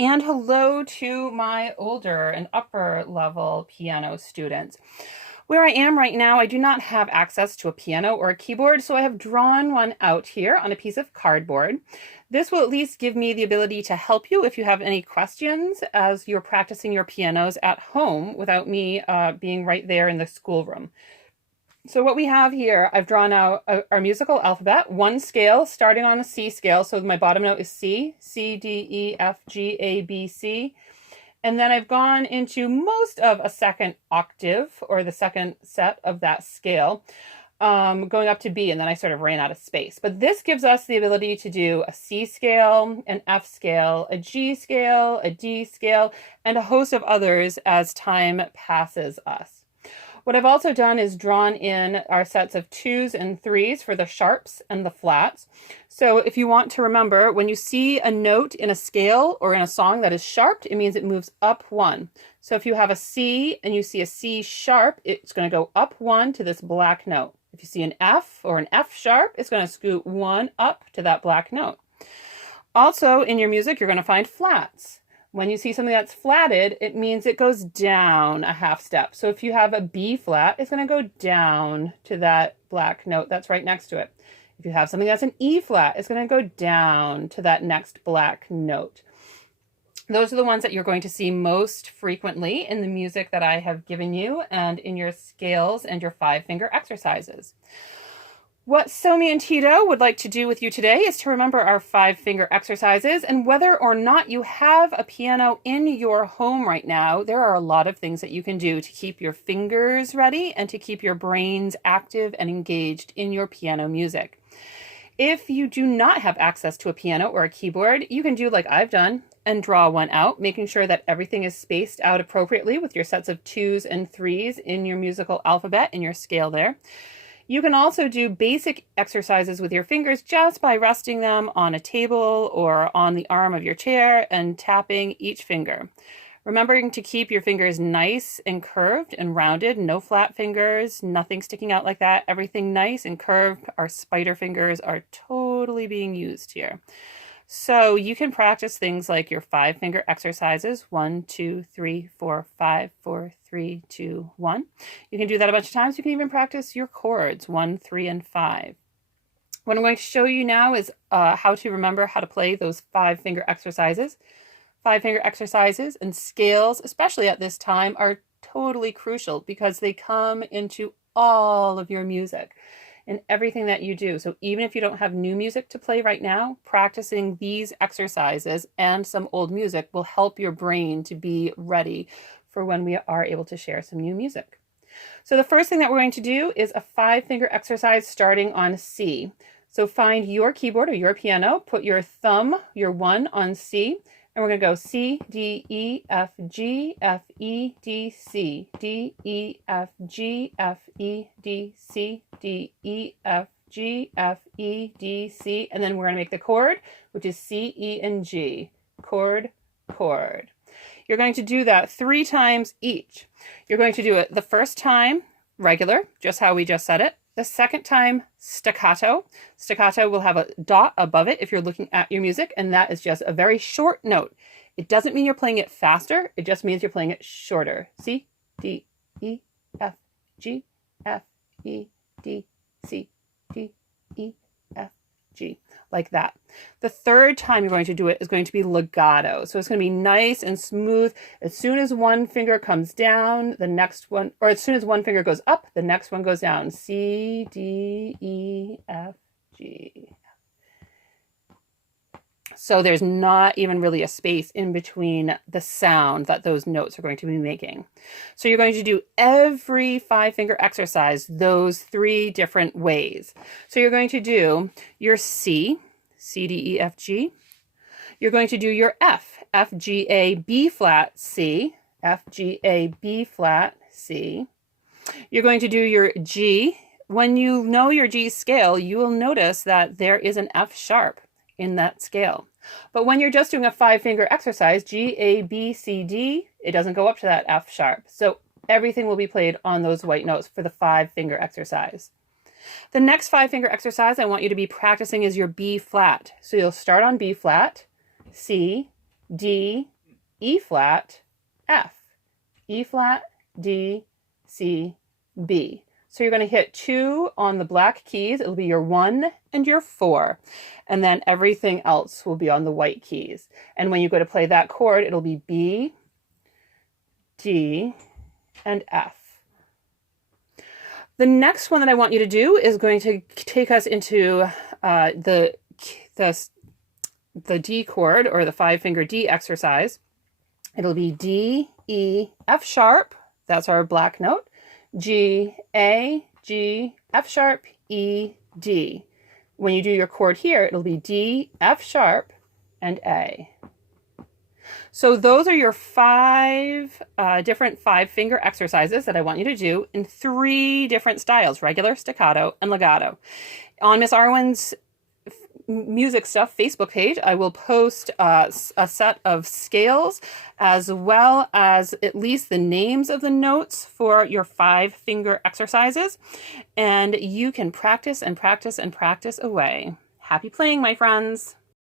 And hello to my older and upper level piano students. Where I am right now, I do not have access to a piano or a keyboard, so I have drawn one out here on a piece of cardboard. This will at least give me the ability to help you if you have any questions as you're practicing your pianos at home without me being right there in the schoolroom. So what we have here, I've drawn out our musical alphabet, one scale starting on a C scale. So my bottom note is C, C, D, E, F, G, A, B, C. And then I've gone into most of a second octave or the second set of that scale, going up to B, and then I sort of ran out of space. But this gives us the ability to do a C scale, an F scale, a G scale, a D scale, and a host of others as time passes us. What I've also done is drawn in our sets of 2s and 3s for the sharps and the flats. So if you want to remember, when you see a note in a scale or in a song that is sharped, it means it moves up 1. So if you have a C and you see a C sharp, it's going to go up 1 to this black note. If you see an F or an F sharp, it's going to scoot 1 up to that black note. Also, in your music, you're going to find flats. When you see something that's flatted, it means it goes down a half step. So if you have a B flat, it's going to go down to that black note that's right next to it. If you have something that's an E flat, it's going to go down to that next black note. Those are the ones that you're going to see most frequently in the music that I have given you and in your scales and your 5-finger exercises. What Somi and Tito would like to do with you today is to remember our 5-finger exercises, and whether or not you have a piano in your home right now, there are a lot of things that you can do to keep your fingers ready and to keep your brains active and engaged in your piano music. If you do not have access to a piano or a keyboard, you can do like I've done and draw one out, making sure that everything is spaced out appropriately with your sets of 2s and 3s in your musical alphabet in your scale there. You can also do basic exercises with your fingers just by resting them on a table or on the arm of your chair and tapping each finger. Remembering to keep your fingers nice and curved and rounded, no flat fingers, nothing sticking out like that, everything nice and curved. Our spider fingers are totally being used here. So you can practice things like your 5-finger exercises, 1, 2, 3, 4, 5, 4, 3, 2, 1. You can do that a bunch of times. You can even practice your chords, 1, 3, and 5. What I'm going to show you now is how to remember how to play those 5-finger exercises. 5-finger exercises and scales, especially at this time, are totally crucial because they come into all of your music and everything that you do. So even if you don't have new music to play right now, practicing these exercises and some old music will help your brain to be ready for when we are able to share some new music. So the first thing that we're going to do is a 5-finger exercise starting on C. So find your keyboard or your piano, put your thumb, your 1 on C, and we're going to go C, D, E, F, G, F, E, D, C, D, E, F, G, F, E, D, C, D, E, F, G, F, E, D, C, and then we're going to make the chord, which is C, E, and G. Chord, chord. You're going to do that 3 times each. You're going to do it the first time regular, just how we just said it. The second time, staccato. Staccato will have a dot above it if you're looking at your music, and that is just a very short note. It doesn't mean you're playing it faster. It just means you're playing it shorter. C, D, E, F, G, F, E, D, C, D, E, F, G, like that. The third time you're going to do it is going to be legato. So it's going to be nice and smooth. As soon as one finger comes down, the next one, or as soon as one finger goes up, the next one goes down. C, D, E, F, G. So there's not even really a space in between the sound that those notes are going to be making. So you're going to do every 5-finger exercise those 3 different ways. So you're going to do your C, C, D, E, F, G. You're going to do your F, F, G, A, B flat, C, F, G, A, B flat, C. You're going to do your G. When you know your G scale, you will notice that there is an F sharp in that scale. But when you're just doing a 5-finger exercise, G, A, B, C, D, it doesn't go up to that F sharp. So everything will be played on those white notes for the 5-finger exercise. The next 5-finger exercise I want you to be practicing is your B flat. So you'll start on B flat, C, D, E flat, F, E flat, D, C, B. So you're going to hit 2 on the black keys. It'll be your 1 and your 4. And then everything else will be on the white keys. And when you go to play that chord, it'll be B, D, and F. The next one that I want you to do is going to take us into the D chord, or the 5-finger D exercise. It'll be D, E, F sharp. That's our black note. G, A, G, F sharp, E, D. When you do your chord here, it'll be D, F sharp, and A. So those are your 5 different 5-finger exercises that I want you to do in 3 different styles: regular, staccato, and legato. On Miss Arwen's Music Stuff Facebook page, I will post a set of scales, as well as at least the names of the notes for your 5-finger exercises, and you can practice and practice and practice away. Happy playing, my friends!